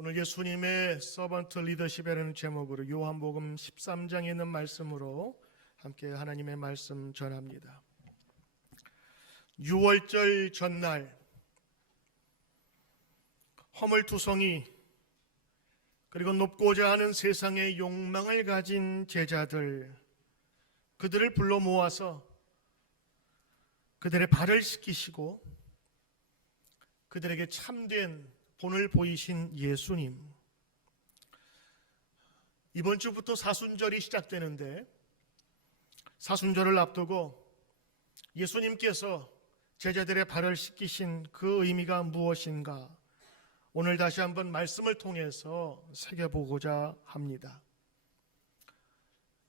오늘 예수님의 서번트 리더십이라는 제목으로 요한복음 13장에 있는 말씀으로 함께 하나님의 말씀 전합니다. 6월절 전날 허물투성이 그리고 높고자 하는 세상의 욕망을 가진 제자들, 그들을 불러 모아서 그들의 발을 씻기시고 그들에게 참된 본을 보이신 예수님. 이번 주부터 사순절이 시작되는데 사순절을 앞두고 예수님께서 제자들의 발을 씻기신 그 의미가 무엇인가, 오늘 다시 한번 말씀을 통해서 새겨보고자 합니다.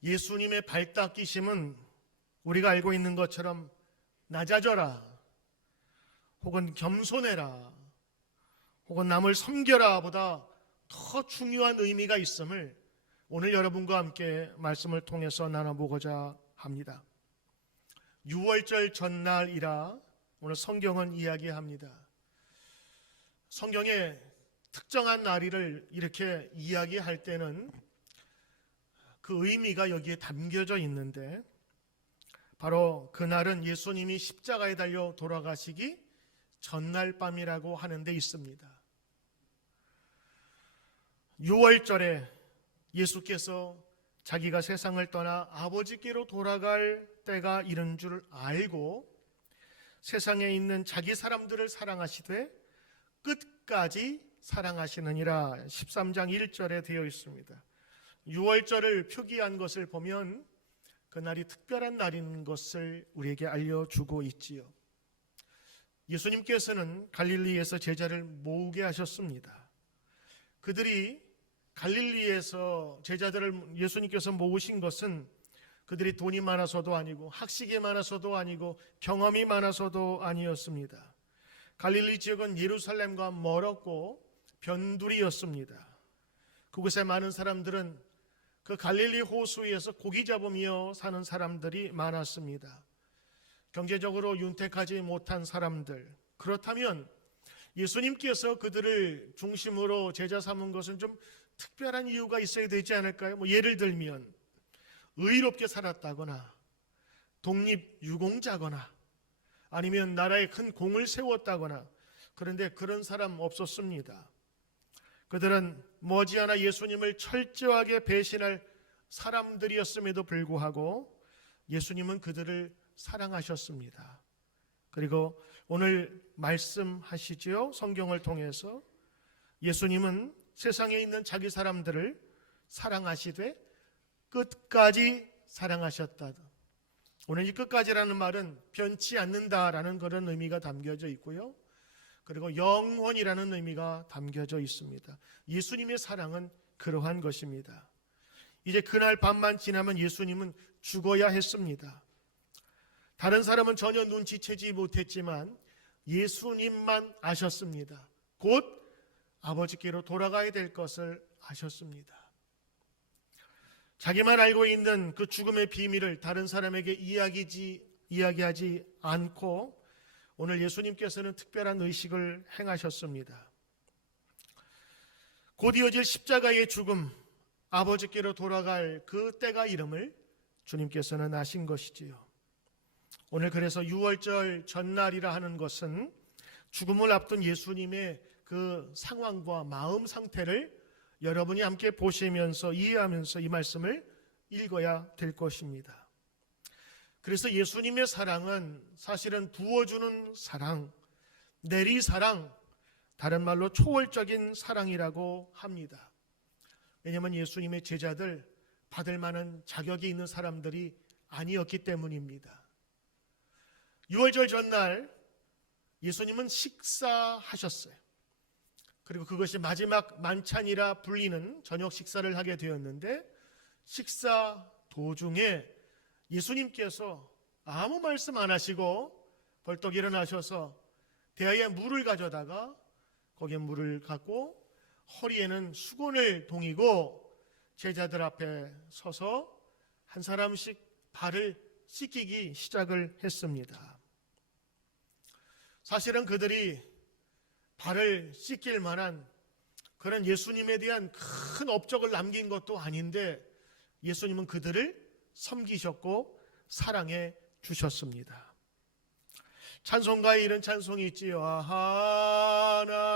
예수님의 발 닦이심은 우리가 알고 있는 것처럼 낮아져라, 혹은 겸손해라, 혹은 남을 섬겨라 보다 더 중요한 의미가 있음을 오늘 여러분과 함께 말씀을 통해서 나눠보고자 합니다. 6월절 전날이라 오늘 성경은 이야기합니다. 성경에 특정한 날을 이렇게 이야기할 때는 그 의미가 여기에 담겨져 있는데, 바로 그날은 예수님이 십자가에 달려 돌아가시기 전날 밤이라고 하는 데 있습니다. 6월절에 예수께서 자기가 세상을 떠나 아버지께로 돌아갈 때가 이른 줄 알고 세상에 있는 자기 사람들을 사랑하시되 끝까지 사랑하시느니라 13장 1절에 되어 있습니다. 6월절을 표기한 것을 보면 그날이 특별한 날인 것을 우리에게 알려주고 있지요. 예수님께서는 갈릴리에서 제자를 모으게 하셨습니다. 그들이 갈릴리에서 제자들을 예수님께서 모으신 것은 그들이 돈이 많아서도 아니고 학식이 많아서도 아니고 경험이 많아서도 아니었습니다. 갈릴리 지역은 예루살렘과 멀었고 변두리였습니다. 그곳에 많은 사람들은 그 갈릴리 호수에서 고기 잡으며 사는 사람들이 많았습니다. 경제적으로 윤택하지 못한 사람들. 그렇다면 예수님께서 그들을 중심으로 제자 삼은 것은 좀 특별한 이유가 있어야 되지 않을까요? 예를 들면 의롭게 살았다거나 독립유공자거나 아니면 나라에 큰 공을 세웠다거나. 그런데 그런 사람 없었습니다. 그들은 머지않아 예수님을 철저하게 배신할 사람들이었음에도 불구하고 예수님은 그들을 사랑하셨습니다. 그리고 오늘 말씀하시지요. 성경을 통해서 예수님은 세상에 있는 자기 사람들을 사랑하시되 끝까지 사랑하셨다. 오늘 이 끝까지라는 말은 변치 않는다라는 그런 의미가 담겨져 있고요. 그리고 영원이라는 의미가 담겨져 있습니다. 예수님의 사랑은 그러한 것입니다. 이제 그날 밤만 지나면 예수님은 죽어야 했습니다. 다른 사람은 전혀 눈치채지 못했지만 예수님만 아셨습니다. 곧 아버지께로 돌아가야 될 것을 아셨습니다. 자기만 알고 있는 그 죽음의 비밀을 다른 사람에게 이야기하지 않고 오늘 예수님께서는 특별한 의식을 행하셨습니다. 곧 이어질 십자가의 죽음, 아버지께로 돌아갈 그 때가 이름을 주님께서는 아신 것이지요. 오늘 그래서 6월절 전날이라 하는 것은 죽음을 앞둔 예수님의 그 상황과 마음 상태를 여러분이 함께 보시면서 이해하면서 이 말씀을 읽어야 될 것입니다. 그래서 예수님의 사랑은 사실은 부어주는 사랑, 내리사랑, 다른 말로 초월적인 사랑이라고 합니다. 왜냐하면 예수님의 제자들 받을 만한 자격이 있는 사람들이 아니었기 때문입니다. 6월절 전날 예수님은 식사하셨어요. 그리고 그것이 마지막 만찬이라 불리는 저녁 식사를 하게 되었는데, 식사 도중에 예수님께서 아무 말씀 안 하시고 벌떡 일어나셔서 대야에 물을 가져다가 거기에 물을 갖고 허리에는 수건을 동이고 제자들 앞에 서서 한 사람씩 발을 씻기기 시작을 했습니다. 사실은 그들이 발을 씻길 만한 그런 예수님에 대한 큰 업적을 남긴 것도 아닌데 예수님은 그들을 섬기셨고 사랑해 주셨습니다. 찬송가에 이런 찬송이 있지요.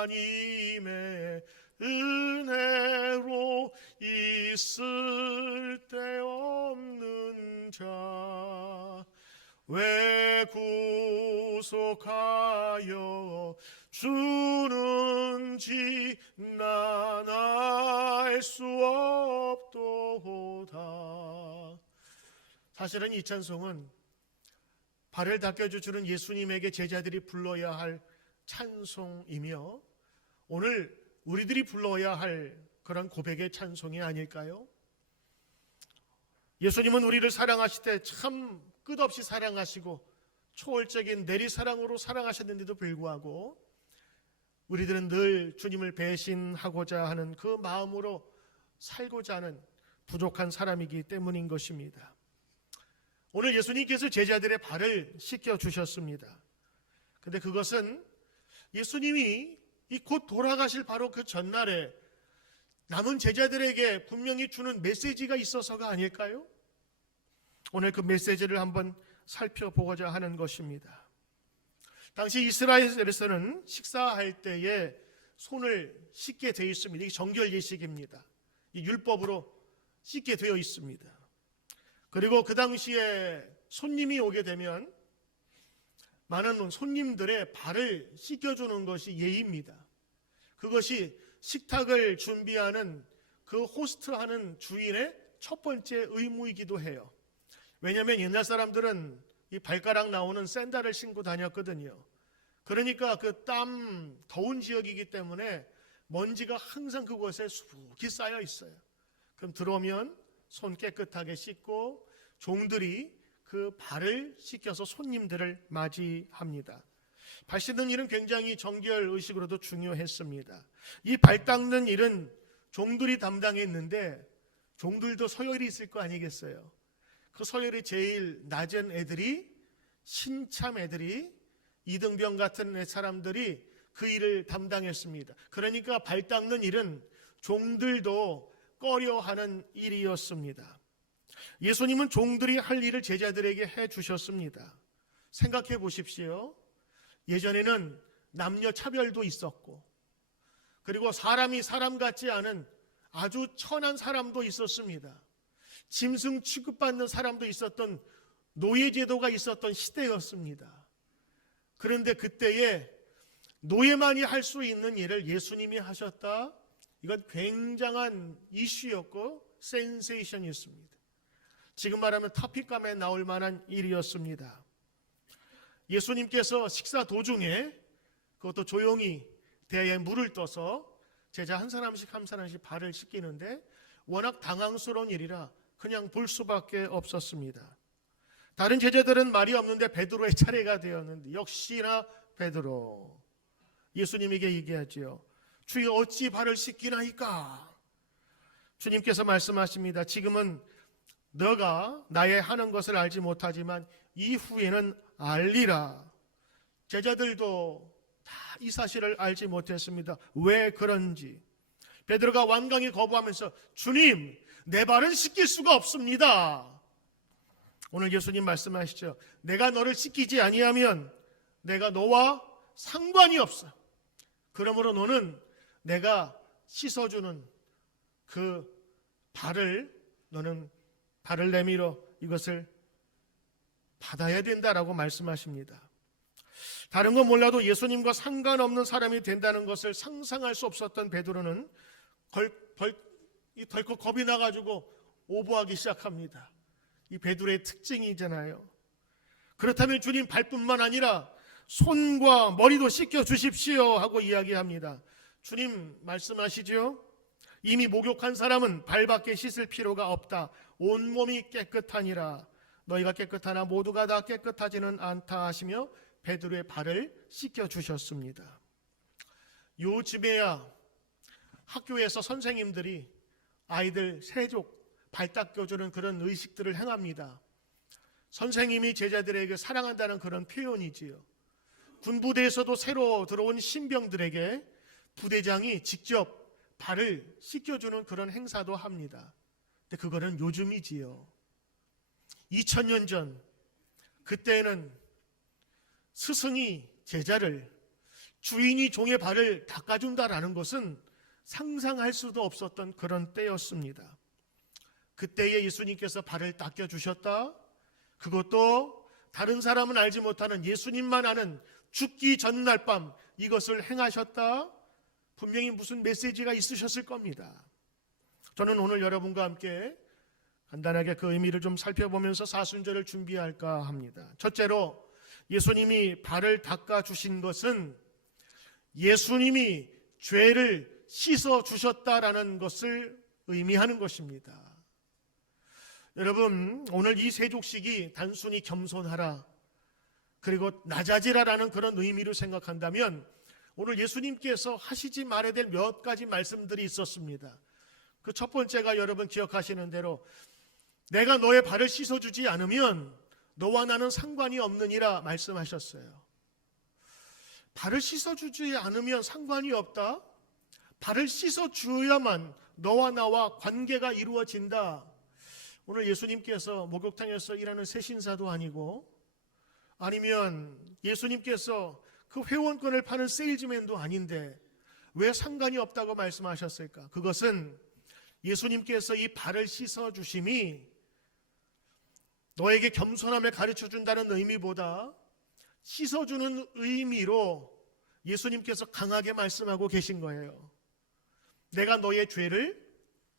하나님의 은혜로 있을 데 없는 자 왜 구속하여 주는지 난 알 수 없도다. 사실은 이 찬송은 발을 닦여주시는 예수님에게 제자들이 불러야 할 찬송이며 오늘 우리들이 불러야 할 그런 고백의 찬송이 아닐까요? 예수님은 우리를 사랑하실 때 참 끝없이 사랑하시고 초월적인 내리사랑으로 사랑하셨는데도 불구하고 우리들은 늘 주님을 배신하고자 하는 그 마음으로 살고자 하는 부족한 사람이기 때문인 것입니다. 오늘 예수님께서 제자들의 발을 씻겨주셨습니다. 그런데 그것은 예수님이 이 곧 돌아가실 바로 그 전날에 남은 제자들에게 분명히 주는 메시지가 있어서가 아닐까요? 오늘 그 메시지를 한번 살펴보고자 하는 것입니다. 당시 이스라엘에서는 식사할 때에 손을 씻게 되어 있습니다. 이게 정결 예식입니다. 이 율법으로 씻게 되어 있습니다. 그리고 그 당시에 손님이 오게 되면 많은 손님들의 발을 씻겨주는 것이 예의입니다. 그것이 식탁을 준비하는 그 호스트하는 주인의 첫 번째 의무이기도 해요. 왜냐하면 옛날 사람들은 이 발가락 나오는 샌들을 신고 다녔거든요. 그러니까 그 땀 더운 지역이기 때문에 먼지가 항상 그곳에 수북이 쌓여 있어요. 그럼 들어오면 손 깨끗하게 씻고 종들이 그 발을 씻겨서 손님들을 맞이합니다. 발 씻는 일은 굉장히 정결 의식으로도 중요했습니다. 이 발 닦는 일은 종들이 담당했는데 종들도 서열이 있을 거 아니겠어요? 그 서열이 제일 낮은 애들이 신참 애들이 이등병 같은 사람들이 그 일을 담당했습니다. 그러니까 발 닦는 일은 종들도 꺼려하는 일이었습니다. 예수님은 종들이 할 일을 제자들에게 해주셨습니다. 생각해 보십시오. 예전에는 남녀 차별도 있었고 그리고 사람이 사람 같지 않은 아주 천한 사람도 있었습니다. 짐승 취급받는 사람도 있었던 노예제도가 있었던 시대였습니다. 그런데 그때에 노예만이 할 수 있는 일을 예수님이 하셨다. 이건 굉장한 이슈였고 센세이션이었습니다. 지금 말하면 토픽감에 나올 만한 일이었습니다. 예수님께서 식사 도중에 그것도 조용히 대에 물을 떠서 제자 한 사람씩 발을 씻기는데 워낙 당황스러운 일이라 그냥 볼 수밖에 없었습니다. 다른 제자들은 말이 없는데 베드로의 차례가 되었는데 역시나 베드로 예수님에게 얘기하지요. 주여 어찌 발을 씻기나이까? 주님께서 말씀하십니다. 지금은 너가 나의 하는 것을 알지 못하지만 이후에는 알리라. 제자들도 다 이 사실을 알지 못했습니다. 왜 그런지. 베드로가 완강히 거부하면서 주님, 내 발은 씻길 수가 없습니다. 오늘 예수님 말씀하시죠. 내가 너를 씻기지 아니하면 내가 너와 상관이 없어. 그러므로 너는 내가 씻어주는 그 발을 너는 발을 내밀어 이것을 받아야 된다라고 말씀하십니다. 다른 건 몰라도 예수님과 상관없는 사람이 된다는 것을 상상할 수 없었던 베드로는 덜컥 겁이 나가지고 오버하기 시작합니다. 이 베드로의 특징이잖아요. 그렇다면 주님 발뿐만 아니라 손과 머리도 씻겨 주십시오 하고 이야기합니다. 주님 말씀하시죠. 이미 목욕한 사람은 발밖에 씻을 필요가 없다. 온몸이 깨끗하니라. 너희가 깨끗하나 모두가 다 깨끗하지는 않다 하시며 베드로의 발을 씻겨 주셨습니다. 요즘에야 학교에서 선생님들이 아이들 세족 발 닦여주는 그런 의식들을 행합니다. 선생님이 제자들에게 사랑한다는 그런 표현이지요. 군부대에서도 새로 들어온 신병들에게 부대장이 직접 발을 씻겨주는 그런 행사도 합니다. 근데 그거는 요즘이지요. 2000년 전 그때는 스승이 제자를, 주인이 종의 발을 닦아준다라는 것은 상상할 수도 없었던 그런 때였습니다. 그때에 예수님께서 발을 닦여주셨다. 그것도 다른 사람은 알지 못하는 예수님만 아는 죽기 전날 밤 이것을 행하셨다. 분명히 무슨 메시지가 있으셨을 겁니다. 저는 오늘 여러분과 함께 간단하게 그 의미를 좀 살펴보면서 사순절을 준비할까 합니다. 첫째로 예수님이 발을 닦아주신 것은 예수님이 죄를 씻어주셨다라는 것을 의미하는 것입니다. 여러분, 오늘 이 세족식이 단순히 겸손하라 그리고 낮아지라라는 그런 의미로 생각한다면 오늘 예수님께서 하시지 말아야 될 몇 가지 말씀들이 있었습니다. 그 첫 번째가 여러분 기억하시는 대로 내가 너의 발을 씻어주지 않으면 너와 나는 상관이 없느니라 말씀하셨어요. 발을 씻어주지 않으면 상관이 없다? 발을 씻어줘야만 너와 나와 관계가 이루어진다. 오늘 예수님께서 목욕탕에서 일하는 세신사도 아니고 아니면 예수님께서 그 회원권을 파는 세일즈맨도 아닌데 왜 상관이 없다고 말씀하셨을까? 그것은 예수님께서 이 발을 씻어주심이 너에게 겸손함을 가르쳐준다는 의미보다 씻어주는 의미로 예수님께서 강하게 말씀하고 계신 거예요. 내가 너의 죄를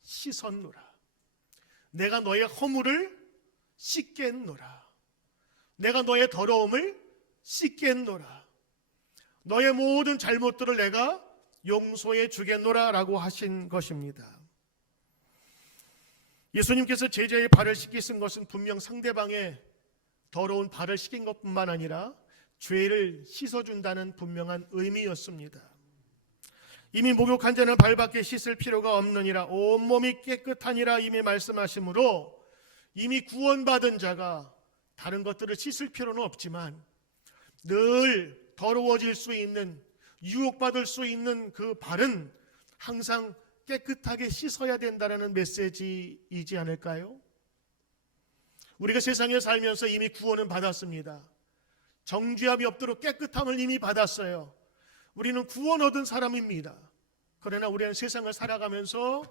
씻었노라. 내가 너의 허물을 씻겠노라. 내가 너의 더러움을 씻겠노라. 너의 모든 잘못들을 내가 용서해 주겠노라 라고 하신 것입니다. 예수님께서 제자의 발을 씻기신 것은 분명 상대방의 더러운 발을 씻긴 것뿐만 아니라 죄를 씻어준다는 분명한 의미였습니다. 이미 목욕한 자는 발밖에 씻을 필요가 없느니라 온몸이 깨끗하니라 이미 말씀하시므로 이미 구원받은 자가 다른 것들을 씻을 필요는 없지만 늘 더러워질 수 있는, 유혹받을 수 있는 그 발은 항상 깨끗하게 씻어야 된다는 메시지이지 않을까요? 우리가 세상에 살면서 이미 구원은 받았습니다. 정죄함이 없도록 깨끗함을 이미 받았어요. 우리는 구원 얻은 사람입니다. 그러나 우리는 세상을 살아가면서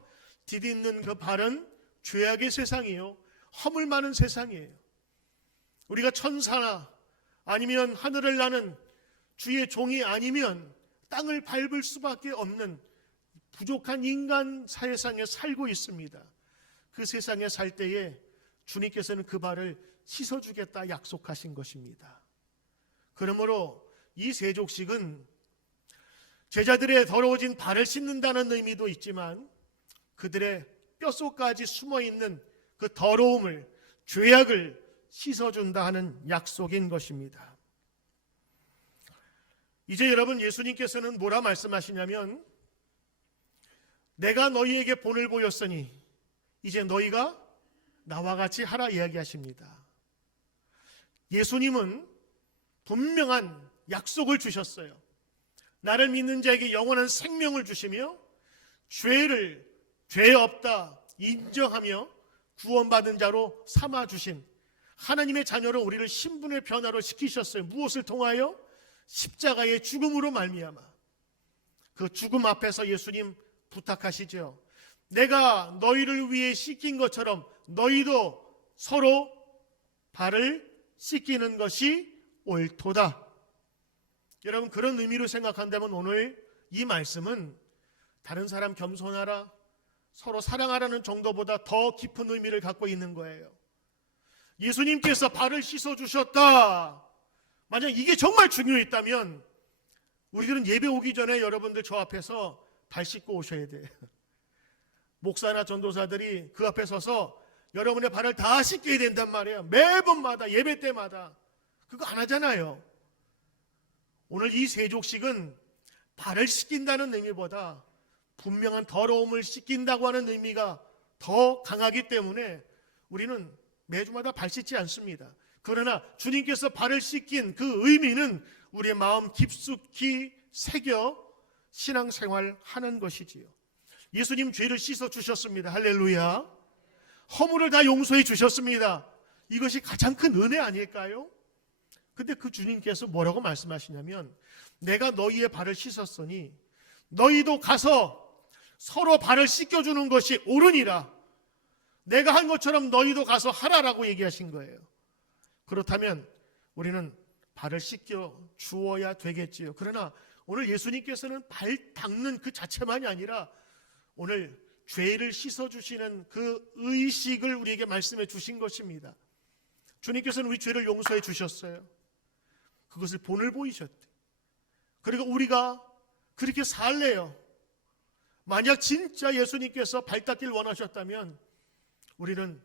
디딛는 그 발은 죄악의 세상이에요. 허물 많은 세상이에요. 우리가 천사나 아니면 하늘을 나는 주의 종이 아니면 땅을 밟을 수밖에 없는 부족한 인간 세상에 살고 있습니다. 그 세상에 살 때에 주님께서는 그 발을 씻어주겠다 약속하신 것입니다. 그러므로 이 세족식은 제자들의 더러워진 발을 씻는다는 의미도 있지만 그들의 뼛속까지 숨어있는 그 더러움을, 죄악을 씻어준다 하는 약속인 것입니다. 이제 여러분, 예수님께서는 뭐라 말씀하시냐면 내가 너희에게 본을 보였으니 이제 너희가 나와 같이 하라 이야기하십니다. 예수님은 분명한 약속을 주셨어요. 나를 믿는 자에게 영원한 생명을 주시며 죄 없다 인정하며 구원받은 자로 삼아주신 하나님의 자녀로 우리를 신분의 변화로 시키셨어요. 무엇을 통하여? 십자가의 죽음으로 말미암아. 그 죽음 앞에서 예수님 부탁하시죠. 내가 너희를 위해 씻긴 것처럼 너희도 서로 발을 씻기는 것이 옳도다. 여러분, 그런 의미로 생각한다면 오늘 이 말씀은 다른 사람 겸손하라, 서로 사랑하라는 정도보다 더 깊은 의미를 갖고 있는 거예요. 예수님께서 발을 씻어주셨다. 만약 이게 정말 중요했다면 우리들은 예배 오기 전에 여러분들 저 앞에서 발 씻고 오셔야 돼요. 목사나 전도사들이 그 앞에 서서 여러분의 발을 다 씻겨야 된단 말이에요. 매번마다 예배 때마다. 그거 안 하잖아요. 오늘 이 세족식은 발을 씻긴다는 의미보다 분명한 더러움을 씻긴다고 하는 의미가 더 강하기 때문에 우리는 매주마다 발 씻지 않습니다. 그러나 주님께서 발을 씻긴 그 의미는 우리의 마음 깊숙이 새겨 신앙생활하는 것이지요. 예수님 죄를 씻어 주셨습니다. 할렐루야. 허물을 다 용서해 주셨습니다. 이것이 가장 큰 은혜 아닐까요? 근데 그 주님께서 뭐라고 말씀하시냐면 내가 너희의 발을 씻었으니 너희도 가서 서로 발을 씻겨주는 것이 옳으니라. 내가 한 것처럼 너희도 가서 하라라고 얘기하신 거예요. 그렇다면 우리는 발을 씻겨 주어야 되겠지요. 그러나 오늘 예수님께서는 발 닦는 그 자체만이 아니라 오늘 죄를 씻어주시는 그 의식을 우리에게 말씀해 주신 것입니다. 주님께서는 우리 죄를 용서해 주셨어요. 그것을 본을 보이셨대. 그리고 우리가 그렇게 살래요. 만약 진짜 예수님께서 발 닦기를 원하셨다면 우리는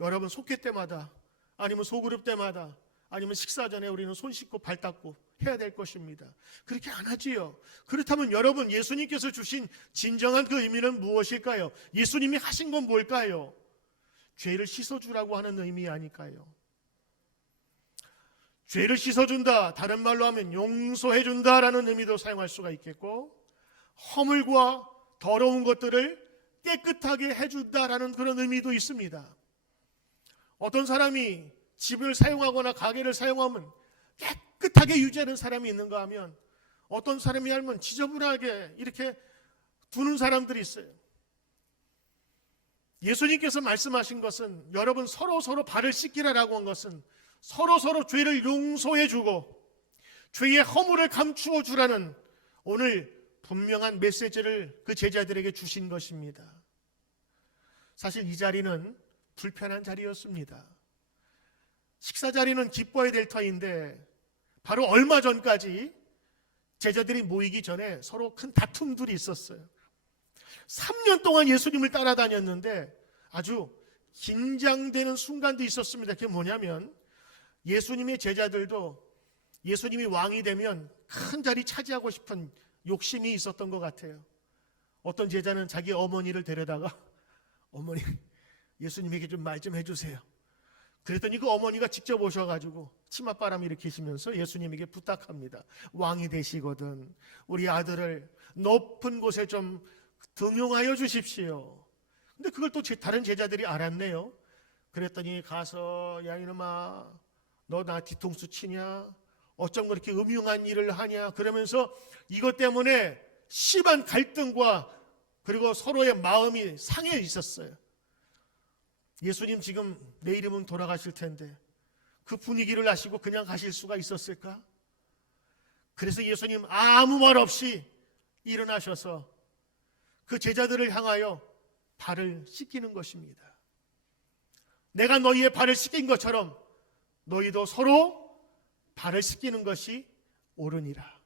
여러분 속회 때마다 아니면 소그룹 때마다 아니면 식사 전에 우리는 손 씻고 발 닦고 해야 될 것입니다. 그렇게 안 하지요. 그렇다면 여러분 예수님께서 주신 진정한 그 의미는 무엇일까요? 예수님이 하신 건 뭘까요? 죄를 씻어주라고 하는 의미 아닐까요? 죄를 씻어준다, 다른 말로 하면 용서해준다라는 의미도 사용할 수가 있겠고 허물과 더러운 것들을 깨끗하게 해준다라는 그런 의미도 있습니다. 어떤 사람이 집을 사용하거나 가게를 사용하면 깨끗하게 유지하는 사람이 있는가 하면 어떤 사람이 알면 지저분하게 이렇게 두는 사람들이 있어요. 예수님께서 말씀하신 것은 여러분 서로 발을 씻기라라고 한 것은 서로 죄를 용서해주고 죄의 허물을 감추어 주라는 오늘 분명한 메시지를 그 제자들에게 주신 것입니다. 사실 이 자리는 불편한 자리였습니다. 식사 자리는 기뻐야 될 터인데 바로 얼마 전까지 제자들이 모이기 전에 서로 큰 다툼들이 있었어요. 3년 동안 예수님을 따라다녔는데 아주 긴장되는 순간도 있었습니다. 그게 뭐냐면 예수님의 제자들도 예수님이 왕이 되면 큰 자리 차지하고 싶은 욕심이 있었던 것 같아요. 어떤 제자는 자기 어머니를 데려다가 어머니 예수님에게 좀 말 좀 해주세요. 그랬더니 그 어머니가 직접 오셔가지고 치맛바람 일으키시면서 예수님에게 부탁합니다. 왕이 되시거든 우리 아들을 높은 곳에 좀 등용하여 주십시오. 근데 그걸 또 다른 제자들이 알았네요. 그랬더니 가서 야 이놈아 너 나 뒤통수 치냐? 어쩜 그렇게 음흉한 일을 하냐? 그러면서 이것 때문에 심한 갈등과 그리고 서로의 마음이 상해 있었어요. 예수님 지금 내일이면 돌아가실 텐데 그 분위기를 아시고 그냥 가실 수가 있었을까? 그래서 예수님 아무 말 없이 일어나셔서 그 제자들을 향하여 발을 씻기는 것입니다. 내가 너희의 발을 씻긴 것처럼 너희도 서로 발을 씻기는 것이 옳으니라.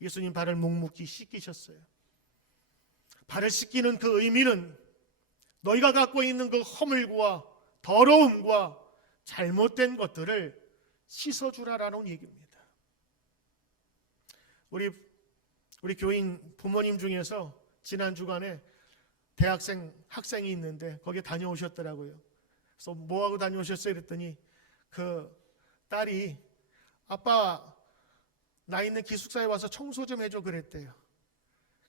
예수님 발을 묵묵히 씻기셨어요. 발을 씻기는 그 의미는 너희가 갖고 있는 그 허물과 더러움과 잘못된 것들을 씻어주라라는 얘기입니다. 우리 교인 부모님 중에서 지난 주간에 학생이 있는데 거기에 다녀오셨더라고요. 그래서 뭐하고 다녀오셨어요? 그랬더니 그 딸이 아빠 나 있는 기숙사에 와서 청소 좀 해줘 그랬대요.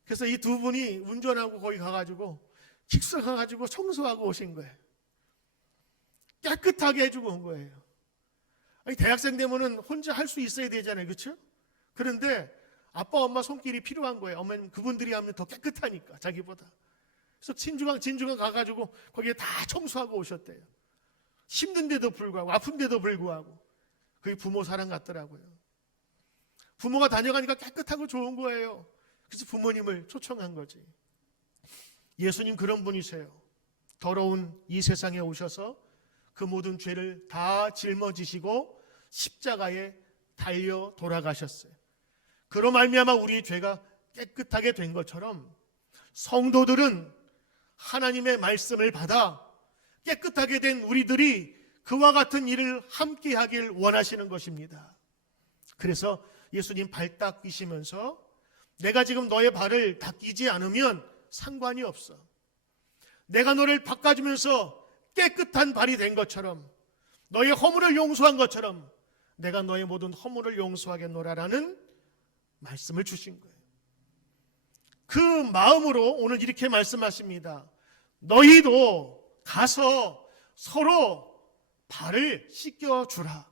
그래서 이 두 분이 운전하고 거기 가가지고 기숙사 가가지고 청소하고 오신 거예요. 깨끗하게 해주고 온 거예요. 아니, 대학생 되면은 혼자 할 수 있어야 되잖아요, 그렇죠? 그런데 아빠 엄마 손길이 필요한 거예요. 엄마는 그분들이 하면 더 깨끗하니까 자기보다. 그래서 진주강 가가지고 거기에 다 청소하고 오셨대요. 힘든데도 불구하고 아픈데도 불구하고 그게 부모 사랑 같더라고요. 부모가 다녀가니까 깨끗하고 좋은 거예요. 그래서 부모님을 초청한 거지. 예수님 그런 분이세요. 더러운 이 세상에 오셔서 그 모든 죄를 다 짊어지시고 십자가에 달려 돌아가셨어요. 그로 말미암아 우리의 죄가 깨끗하게 된 것처럼 성도들은 하나님의 말씀을 받아 깨끗하게 된 우리들이 그와 같은 일을 함께 하길 원하시는 것입니다. 그래서 예수님 발 닦이시면서 내가 지금 너의 발을 닦이지 않으면 상관이 없어. 내가 너를 닦아주면서 깨끗한 발이 된 것처럼 너의 허물을 용서한 것처럼 내가 너의 모든 허물을 용서하겠노라라는 말씀을 주신 거예요. 그 마음으로 오늘 이렇게 말씀하십니다. 너희도 가서 서로 발을 씻겨주라.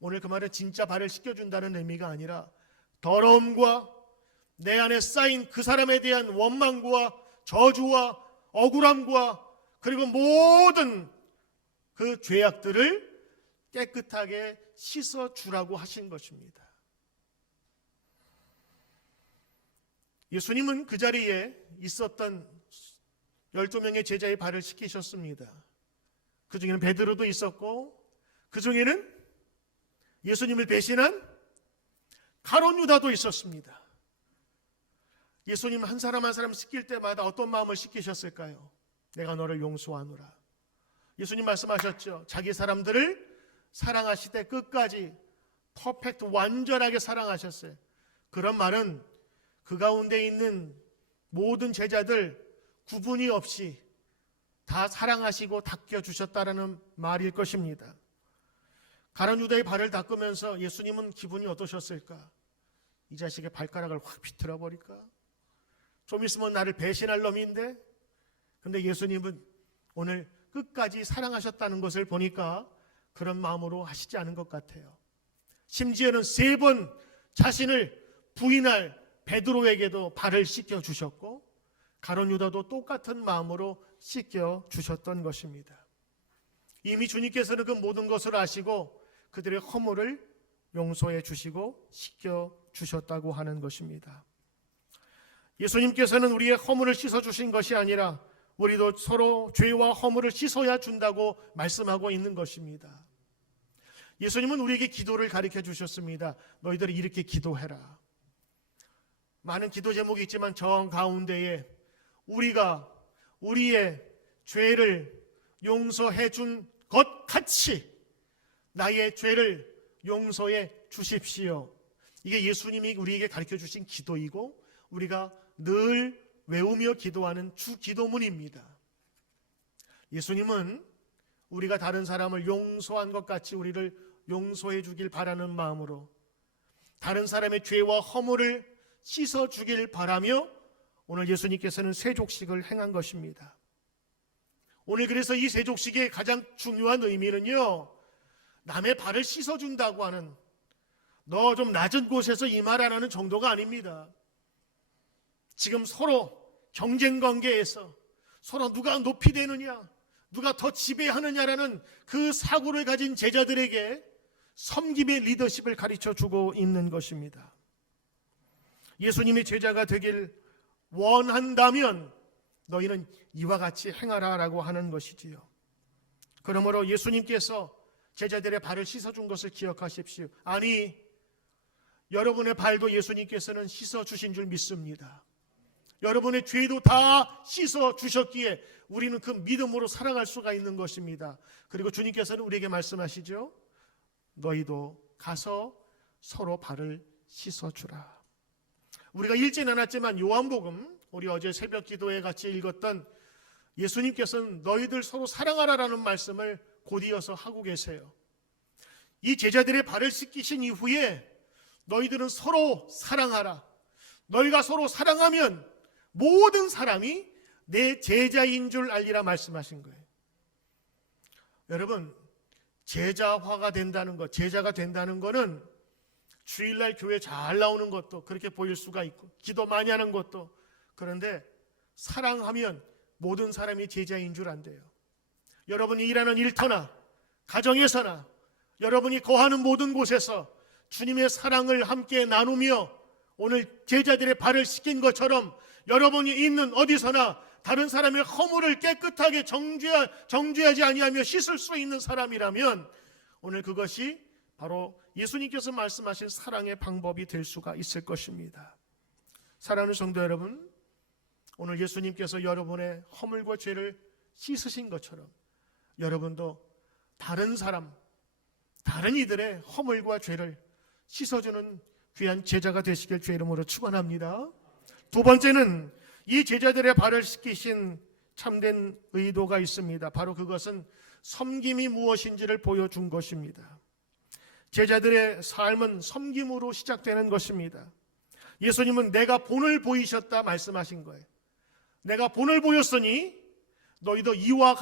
오늘 그 말은 진짜 발을 씻겨준다는 의미가 아니라 더러움과 내 안에 쌓인 그 사람에 대한 원망과 저주와 억울함과 그리고 모든 그 죄악들을 깨끗하게 씻어주라고 하신 것입니다. 예수님은 그 자리에 있었던 12명의 제자의 발을 씻기셨습니다. 그 중에는 베드로도 있었고 그 중에는 예수님을 배신한 가룟 유다도 있었습니다. 예수님 한 사람 한 사람 씻길 때마다 어떤 마음을 씻기셨을까요? 내가 너를 용서하노라. 예수님 말씀하셨죠. 자기 사람들을 사랑하시되 끝까지 퍼펙트 완전하게 사랑하셨어요. 그런 말은 그 가운데 있는 모든 제자들 구분이 없이 다 사랑하시고 닦여주셨다라는 말일 것입니다. 가룟 유다의 발을 닦으면서 예수님은 기분이 어떠셨을까? 이 자식의 발가락을 확 비틀어 버릴까? 좀 있으면 나를 배신할 놈인데? 근데 예수님은 오늘 끝까지 사랑하셨다는 것을 보니까 그런 마음으로 하시지 않은 것 같아요. 심지어는 3번 자신을 부인할 베드로에게도 발을 씻겨 주셨고 가룟 유다도 똑같은 마음으로 씻겨 주셨던 것입니다. 이미 주님께서는 그 모든 것을 아시고 그들의 허물을 용서해 주시고 씻겨 주셨다고 하는 것입니다. 예수님께서는 우리의 허물을 씻어 주신 것이 아니라 우리도 서로 죄와 허물을 씻어야 준다고 말씀하고 있는 것입니다. 예수님은 우리에게 기도를 가르쳐 주셨습니다. 너희들이 이렇게 기도해라. 많은 기도 제목이 있지만 저 가운데에 우리가 우리의 죄를 용서해 준 것 같이 나의 죄를 용서해 주십시오. 이게 예수님이 우리에게 가르쳐 주신 기도이고 우리가 늘 외우며 기도하는 주 기도문입니다. 예수님은 우리가 다른 사람을 용서한 것 같이 우리를 용서해 주길 바라는 마음으로 다른 사람의 죄와 허물을 씻어 주길 바라며 오늘 예수님께서는 세족식을 행한 것입니다. 오늘 그래서 이 세족식의 가장 중요한 의미는요, 남의 발을 씻어준다고 하는 너 좀 낮은 곳에서 이 말 안 하는 정도가 아닙니다. 지금 서로 경쟁 관계에서 서로 누가 높이 되느냐, 누가 더 지배하느냐라는 그 사고를 가진 제자들에게 섬김의 리더십을 가르쳐 주고 있는 것입니다. 예수님의 제자가 되길 원한다면 너희는 이와 같이 행하라라고 하는 것이지요. 그러므로 예수님께서 제자들의 발을 씻어준 것을 기억하십시오. 아니, 여러분의 발도 예수님께서는 씻어주신 줄 믿습니다. 여러분의 죄도 다 씻어주셨기에 우리는 그 믿음으로 살아갈 수가 있는 것입니다. 그리고 주님께서는 우리에게 말씀하시죠. 너희도 가서 서로 발을 씻어주라. 우리가 읽진 않았지만 요한복음, 우리 어제 새벽 기도에 같이 읽었던 예수님께서는 너희들 서로 사랑하라라는 말씀을 곧이어서 하고 계세요. 이 제자들의 발을 씻기신 이후에 너희들은 서로 사랑하라. 너희가 서로 사랑하면 모든 사람이 내 제자인 줄 알리라 말씀하신 거예요. 여러분, 제자화가 된다는 것, 제자가 된다는 것은 주일날 교회 잘 나오는 것도 그렇게 보일 수가 있고 기도 많이 하는 것도, 그런데 사랑하면 모든 사람이 제자인 줄 안돼요. 여러분이 일하는 일터나 가정에서나 여러분이 거하는 모든 곳에서 주님의 사랑을 함께 나누며 오늘 제자들의 발을 씻긴 것처럼 여러분이 있는 어디서나 다른 사람의 허물을 깨끗하게 정죄하지 아니하며 씻을 수 있는 사람이라면 오늘 그것이 바로 예수님께서 말씀하신 사랑의 방법이 될 수가 있을 것입니다. 사랑하는 성도 여러분, 오늘 예수님께서 여러분의 허물과 죄를 씻으신 것처럼 여러분도 다른 사람, 다른 이들의 허물과 죄를 씻어주는 귀한 제자가 되시길 주의 이름으로 축원합니다. 두 번째는 이 제자들의 발을 씻기신 참된 의도가 있습니다. 바로 그것은 섬김이 무엇인지를 보여준 것입니다. 제자들의 삶은 섬김으로 시작되는 것입니다. 예수님은 내가 본을 보이셨다 말씀하신 거예요. 내가 본을 보였으니 너희도 이와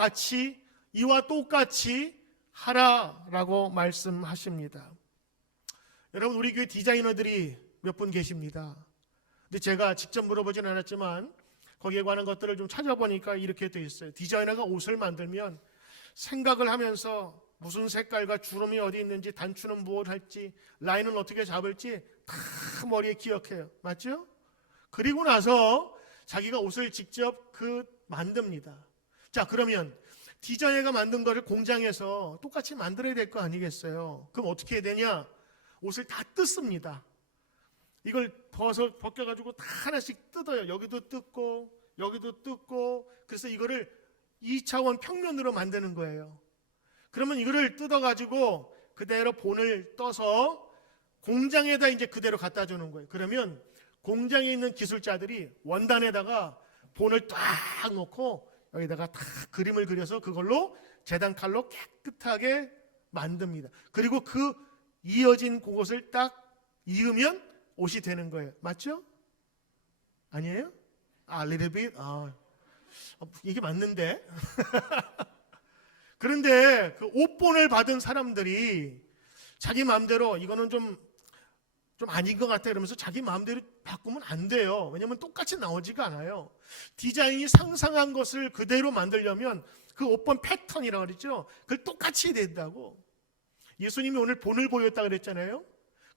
똑같이 하라라고 말씀하십니다. 여러분, 우리 교회 디자이너들이 몇 분 계십니다. 근데 제가 직접 물어보진 않았지만 거기에 관한 것들을 좀 찾아보니까 이렇게 돼 있어요. 디자이너가 옷을 만들면 생각을 하면서 무슨 색깔과 주름이 어디 있는지, 단추는 무엇을 할지, 라인은 어떻게 잡을지 다 머리에 기억해요. 맞죠? 그리고 나서 자기가 옷을 직접 만듭니다. 자, 그러면 디자이너가 만든 거를 공장에서 똑같이 만들어야 될 거 아니겠어요? 그럼 어떻게 해야 되냐? 옷을 다 뜯습니다. 이걸 벗겨가지고 다 하나씩 뜯어요. 여기도 뜯고 여기도 뜯고. 그래서 이거를 2차원 평면으로 만드는 거예요. 그러면 이거를 뜯어가지고 그대로 본을 떠서 공장에다 이제 그대로 갖다 주는 거예요. 그러면 공장에 있는 기술자들이 원단에다가 본을 딱 놓고 여기다가 다 그림을 그려서 그걸로 재단 칼로 깨끗하게 만듭니다. 그리고 그 이어진 그것을 딱 이으면 옷이 되는 거예요. 맞죠? 아니에요? little bit? 이게 맞는데? 그런데 그 옷본을 받은 사람들이 자기 마음대로 이거는 좀 아닌 것 같아 이러면서 자기 마음대로 바꾸면 안 돼요. 왜냐하면 똑같이 나오지가 않아요. 디자인이 상상한 것을 그대로 만들려면 그 옷본 패턴이라고 그랬죠. 그걸 똑같이 해야 된다고. 예수님이 오늘 본을 보였다 그랬잖아요.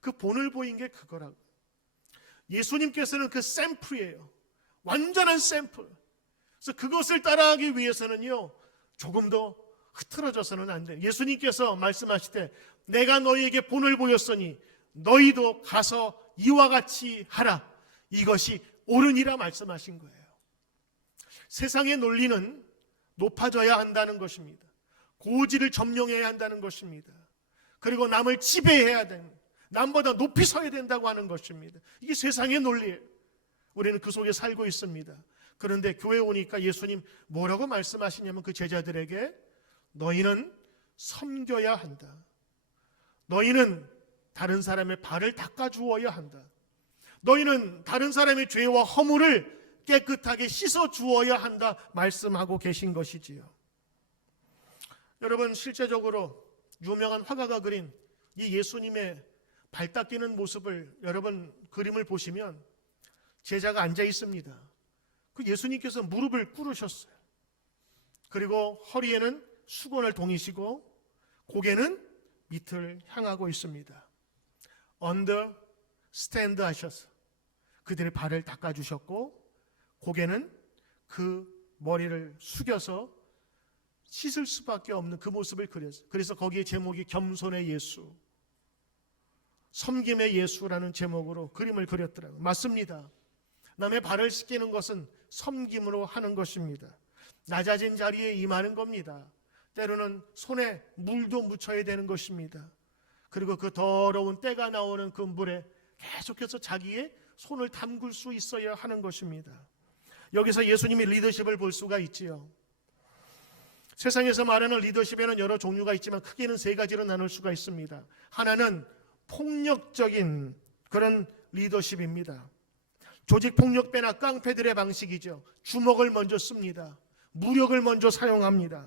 그 본을 보인 게 그거라고. 예수님께서는 그 샘플이에요. 완전한 샘플. 그래서 그것을 따라하기 위해서는요, 조금 더 흐트러져서는 안 돼요. 예수님께서 말씀하실 때 내가 너희에게 본을 보였으니 너희도 가서 이와 같이 하라. 이것이 옳으니라 말씀하신 거예요. 세상의 논리는 높아져야 한다는 것입니다. 고지를 점령해야 한다는 것입니다. 그리고 남을 지배해야 되는, 남보다 높이 서야 된다고 하는 것입니다. 이게 세상의 논리예요. 우리는 그 속에 살고 있습니다. 그런데 교회에 오니까 예수님 뭐라고 말씀하시냐면 그 제자들에게 너희는 섬겨야 한다. 너희는 다른 사람의 발을 닦아주어야 한다. 너희는 다른 사람의 죄와 허물을 깨끗하게 씻어주어야 한다 말씀하고 계신 것이지요. 여러분, 실제적으로 유명한 화가가 그린 이 예수님의 발 닦이는 모습을 여러분 그림을 보시면 제자가 앉아 있습니다. 그 예수님께서 무릎을 꿇으셨어요. 그리고 허리에는 수건을 동이시고 고개는 밑을 향하고 있습니다. understand 하셔서 그들의 발을 닦아주셨고 고개는 그 머리를 숙여서 씻을 수밖에 없는 그 모습을 그렸어요. 그래서 거기에 제목이 겸손의 예수, 섬김의 예수라는 제목으로 그림을 그렸더라고요. 맞습니다. 남의 발을 씻기는 것은 섬김으로 하는 것입니다. 낮아진 자리에 임하는 겁니다. 때로는 손에 물도 묻혀야 되는 것입니다. 그리고 그 더러운 때가 나오는 그 물에 계속해서 자기의 손을 담글 수 있어야 하는 것입니다. 여기서 예수님의 리더십을 볼 수가 있지요. 세상에서 말하는 리더십에는 여러 종류가 있지만 크게는 세 가지로 나눌 수가 있습니다. 하나는 폭력적인 그런 리더십입니다. 조직폭력배나 깡패들의 방식이죠. 주먹을 먼저 씁니다. 무력을 먼저 사용합니다.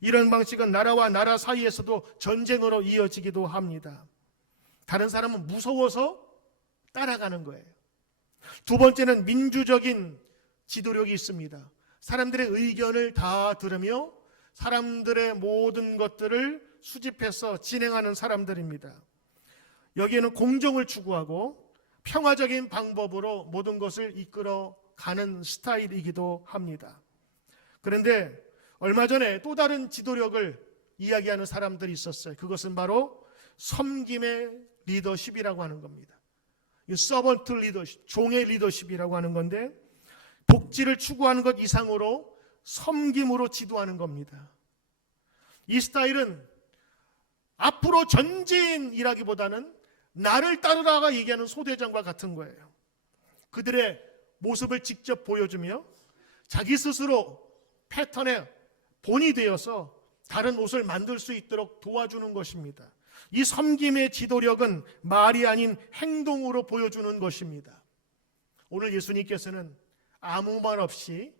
이런 방식은 나라와 나라 사이에서도 전쟁으로 이어지기도 합니다. 다른 사람은 무서워서 따라가는 거예요. 두 번째는 민주적인 지도력이 있습니다. 사람들의 의견을 다 들으며 사람들의 모든 것들을 수집해서 진행하는 사람들입니다. 여기에는 공정을 추구하고 평화적인 방법으로 모든 것을 이끌어가는 스타일이기도 합니다. 그런데 얼마 전에 또 다른 지도력을 이야기하는 사람들이 있었어요. 그것은 바로 섬김의 리더십이라고 하는 겁니다. 서번트 리더십, 종의 리더십이라고 하는 건데 복지를 추구하는 것 이상으로 섬김으로 지도하는 겁니다. 이 스타일은 앞으로 전진이라기보다는 나를 따르라가 얘기하는 소대장과 같은 거예요. 그들의 모습을 직접 보여주며 자기 스스로 패턴의 본이 되어서 다른 옷을 만들 수 있도록 도와주는 것입니다. 이 섬김의 지도력은 말이 아닌 행동으로 보여주는 것입니다. 오늘 예수님께서는 아무 말 없이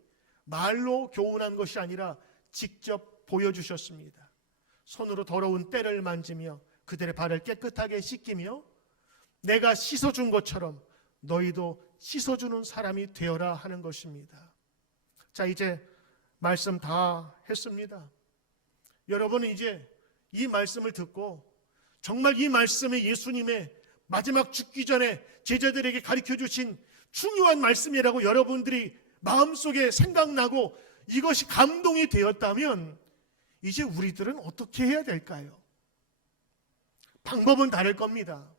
말로 교훈한 것이 아니라 직접 보여주셨습니다. 손으로 더러운 때를 만지며 그들의 발을 깨끗하게 씻기며 내가 씻어준 것처럼 너희도 씻어주는 사람이 되어라 하는 것입니다. 자, 이제 말씀 다 했습니다. 여러분은 이제 이 말씀을 듣고 정말 이 말씀이 예수님의 마지막 죽기 전에 제자들에게 가르쳐 주신 중요한 말씀이라고 여러분들이 마음속에 생각나고 이것이 감동이 되었다면 이제 우리들은 어떻게 해야 될까요? 방법은 다를 겁니다.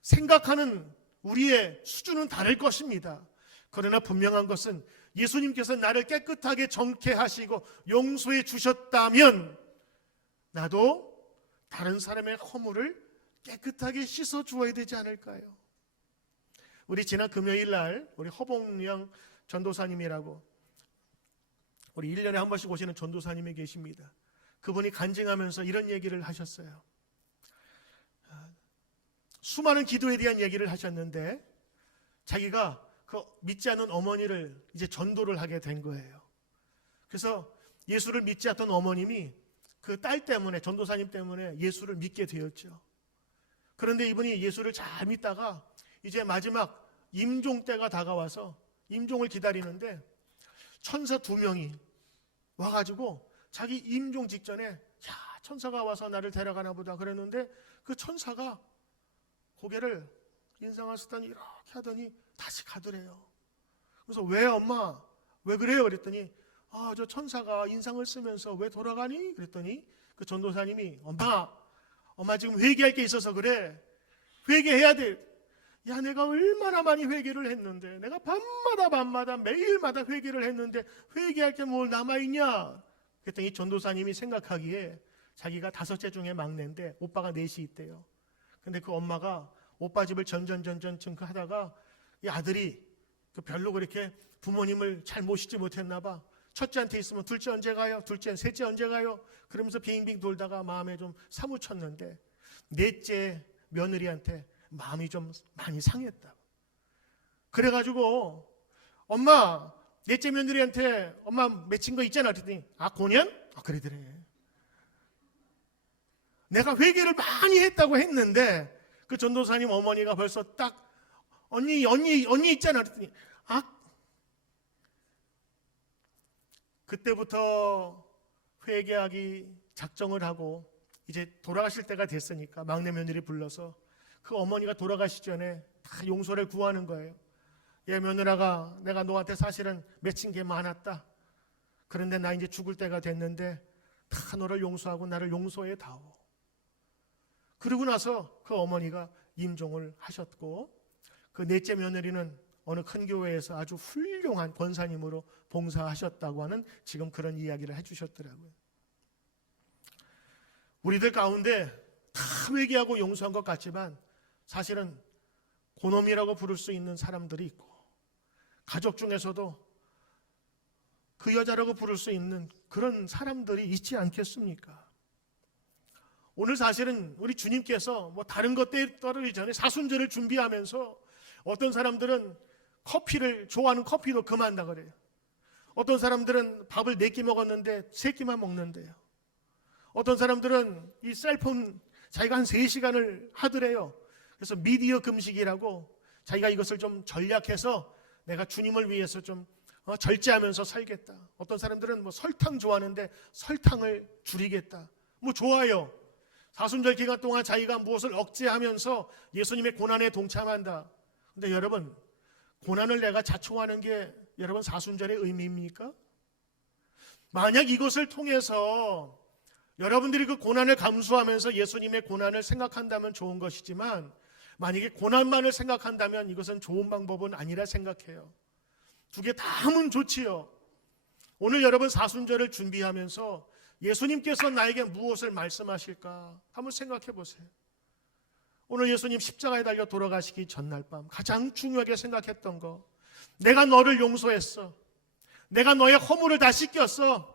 생각하는 우리의 수준은 다를 것입니다. 그러나 분명한 것은 예수님께서 나를 깨끗하게 정케하시고 용서해 주셨다면 나도 다른 사람의 허물을 깨끗하게 씻어 주어야 되지 않을까요? 우리 지난 금요일 날 우리 허봉영 전도사님이라고 우리 1년에 한 번씩 오시는 전도사님이 계십니다. 그분이 간증하면서 이런 얘기를 하셨어요. 수많은 기도에 대한 얘기를 하셨는데 자기가 그 믿지 않는 어머니를 이제 전도를 하게 된 거예요. 그래서 예수를 믿지 않던 어머님이 그 딸 때문에, 전도사님 때문에 예수를 믿게 되었죠. 그런데 이분이 예수를 잘 믿다가 이제 마지막 임종 때가 다가와서 임종을 기다리는데 천사 2명이 와가지고 자기 임종 직전에 야, 천사가 와서 나를 데려가나 보다 그랬는데 그 천사가 고개를 인상을 쓰더니 이렇게 하더니 다시 가더래요. 그래서 왜 엄마? 왜 그래요? 그랬더니 저 천사가 인상을 쓰면서 왜 돌아가니? 그랬더니 그 전도사님이 엄마 지금 회개할 게 있어서 그래. 회개해야 돼. 야, 내가 얼마나 많이 회개를 했는데 내가 밤마다 매일마다 회개를 했는데 회개할 게 뭘 남아있냐? 그랬더니 전도사님이 생각하기에 자기가 5째 중에 막내인데 오빠가 4이 있대요. 근데 그 엄마가 오빠 집을 전전전전 하다가 이 아들이 별로 그렇게 부모님을 잘 모시지 못했나 봐. 첫째한테 있으면 둘째 언제 가요? 둘째는 셋째 언제 가요? 그러면서 빙빙 돌다가 마음에 좀 사무쳤는데 넷째 며느리한테 마음이 좀 많이 상했다. 그래가지고 엄마 넷째 며느리한테 엄마 맺힌 거 있잖아. 그랬더니 고년? 그러더래. 내가 회개를 많이 했다고 했는데 그 전도사님 어머니가 벌써 딱 언니 있잖아. 그랬더니 그때부터 회개하기 작정을 하고 이제 돌아가실 때가 됐으니까 막내 며느리 불러서 그 어머니가 돌아가시기 전에 다 용서를 구하는 거예요. 예, 며느라가 내가 너한테 사실은 맺힌 게 많았다. 그런데 나 이제 죽을 때가 됐는데 다 너를 용서하고 나를 용서해 다오. 그러고 나서 그 어머니가 임종을 하셨고 그 넷째 며느리는 어느 큰 교회에서 아주 훌륭한 권사님으로 봉사하셨다고 하는 지금 그런 이야기를 해주셨더라고요. 우리들 가운데 다 회개하고 용서한 것 같지만 사실은 고놈이라고 부를 수 있는 사람들이 있고 가족 중에서도 그 여자라고 부를 수 있는 그런 사람들이 있지 않겠습니까? 오늘 사실은 우리 주님께서 다른 것들에 따르기 전에 사순절을 준비하면서 어떤 사람들은 커피를 좋아하는 커피도 그만다 그래요. 어떤 사람들은 밥을 4끼 먹었는데 3끼만 먹는데요. 어떤 사람들은 이 셀폰 자기가 한 3시간을 하더래요. 그래서 미디어 금식이라고 자기가 이것을 좀 전략해서 내가 주님을 위해서 좀 절제하면서 살겠다. 어떤 사람들은 설탕 좋아하는데 설탕을 줄이겠다. 좋아요. 사순절 기간 동안 자기가 무엇을 억제하면서 예수님의 고난에 동참한다. 근데 여러분, 고난을 내가 자초하는 게 여러분 사순절의 의미입니까? 만약 이것을 통해서 여러분들이 그 고난을 감수하면서 예수님의 고난을 생각한다면 좋은 것이지만 만약에 고난만을 생각한다면 이것은 좋은 방법은 아니라 생각해요. 2개 다 하면 좋지요. 오늘 여러분 사순절을 준비하면서 예수님께서 나에게 무엇을 말씀하실까 한번 생각해 보세요. 오늘 예수님 십자가에 달려 돌아가시기 전날 밤 가장 중요하게 생각했던 거, 내가 너를 용서했어. 내가 너의 허물을 다 씻겼어.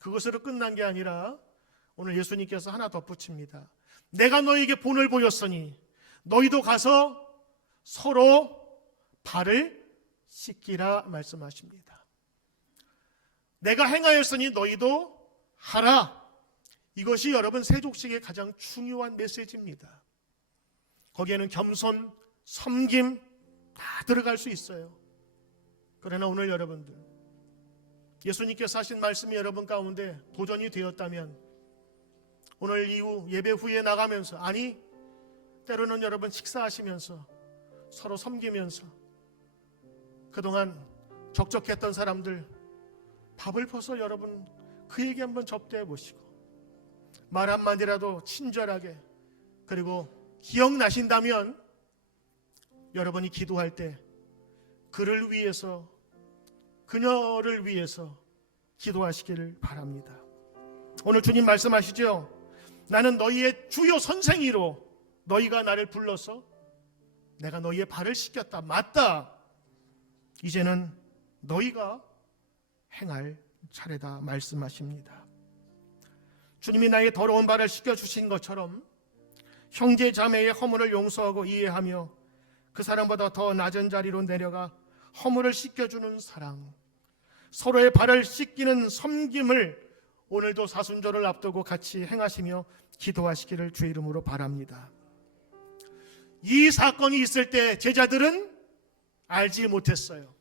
그것으로 끝난 게 아니라 오늘 예수님께서 하나 덧붙입니다. 내가 너에게 본을 보였으니 너희도 가서 서로 발을 씻기라 말씀하십니다. 내가 행하였으니 너희도 하라. 이것이 여러분 세족식의 가장 중요한 메시지입니다. 거기에는 겸손, 섬김 다 들어갈 수 있어요. 그러나 오늘 여러분들, 예수님께서 하신 말씀이 여러분 가운데 도전이 되었다면 오늘 이후 예배 후에 나가면서, 아니 때로는 여러분 식사하시면서 서로 섬기면서 그동안 적적했던 사람들 밥을 퍼서 여러분 그에게 한번 접대해 보시고 말 한마디라도 친절하게, 그리고 기억나신다면 여러분이 기도할 때 그를 위해서, 그녀를 위해서 기도하시기를 바랍니다. 오늘 주님 말씀하시죠. 나는 너희의 주요 선생이로 너희가 나를 불러서 내가 너희의 발을 씻겼다. 맞다. 이제는 너희가 행할 차례다 말씀하십니다. 주님이 나의 더러운 발을 씻겨주신 것처럼 형제 자매의 허물을 용서하고 이해하며 그 사람보다 더 낮은 자리로 내려가 허물을 씻겨주는 사랑, 서로의 발을 씻기는 섬김을 오늘도 사순절을 앞두고 같이 행하시며 기도하시기를 주의 이름으로 바랍니다. 이 사건이 있을 때 제자들은 알지 못했어요.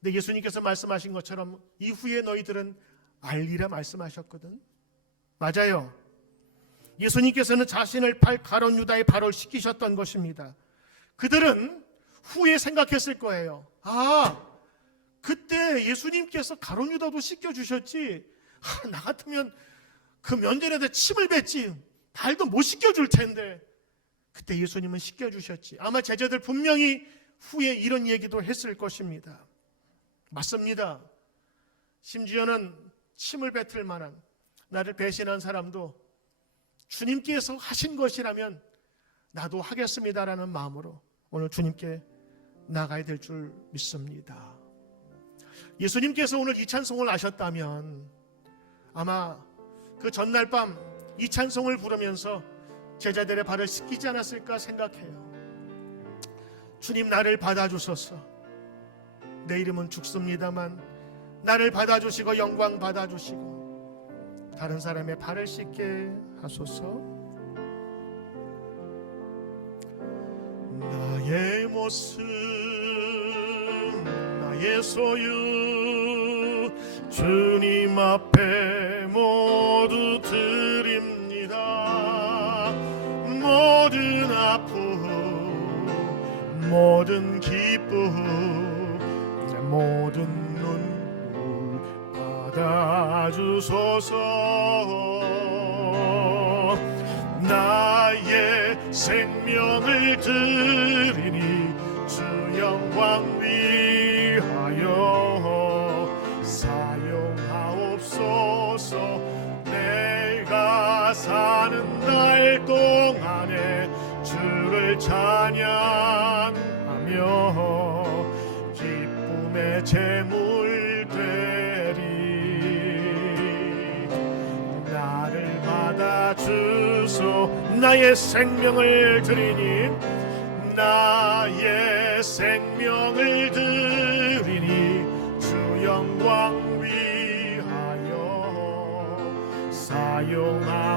근데 예수님께서 말씀하신 것처럼 이후에 너희들은 알리라 말씀하셨거든. 맞아요. 예수님께서는 자신을 팔 가룟 유다의 발을 씻기셨던 것입니다. 그들은 후에 생각했을 거예요. 아, 그때 예수님께서 가룟 유다도 씻겨주셨지. 나 같으면 그 면전에다 침을 뱉지 발도 못 씻겨줄 텐데 그때 예수님은 씻겨주셨지. 아마 제자들 분명히 후에 이런 얘기도 했을 것입니다. 맞습니다. 심지어는 침을 뱉을 만한, 나를 배신한 사람도 주님께서 하신 것이라면 나도 하겠습니다라는 마음으로 오늘 주님께 나가야 될 줄 믿습니다. 예수님께서 오늘 이 찬송을 하셨다면 아마 그 전날 밤 이 찬송을 부르면서 제자들의 발을 씻기지 않았을까 생각해요. 주님, 나를 받아주소서. 내 이름은 죽습니다만 나를 받아주시고 영광 받아주시고 다른 사람의 발을 씻게 하소서. 나의 모습, 나의 소유 주님 앞에 모두 드립니다. 모든 아픔, 모든 기쁨, 내 모든 눈물 받아주소서. 나의 생명을 드리니 주 영광 위하여 사용하옵소서. 내가 사는 날 동안에 주를 찬양하며 기쁨의 제물 되리. 나를 받아주소. 나의 생명을 드리니, 나의 생명을 드리니 주 영광 위하여 사용하옵소서.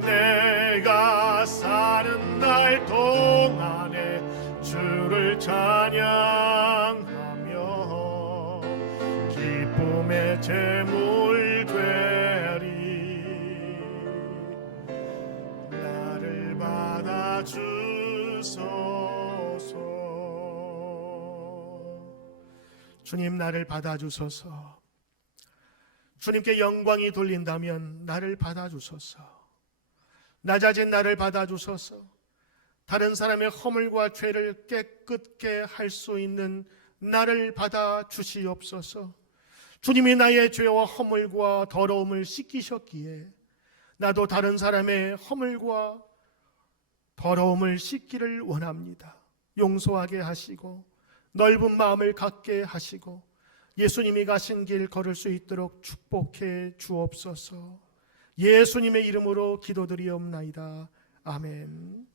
내가 사는 날 동안에 주를 찬양하며 기쁨의 제물 되리. 나를 받아주소서. 주님, 나를 받아주소서. 주님께 영광이 돌린다면 나를 받아주소서. 낮아진 나를 받아주소서. 다른 사람의 허물과 죄를 깨끗게 할 수 있는 나를 받아주시옵소서. 주님이 나의 죄와 허물과 더러움을 씻기셨기에 나도 다른 사람의 허물과 더러움을 씻기를 원합니다. 용서하게 하시고 넓은 마음을 갖게 하시고 예수님이 가신 길 걸을 수 있도록 축복해 주옵소서. 예수님의 이름으로 기도드리옵나이다. 아멘.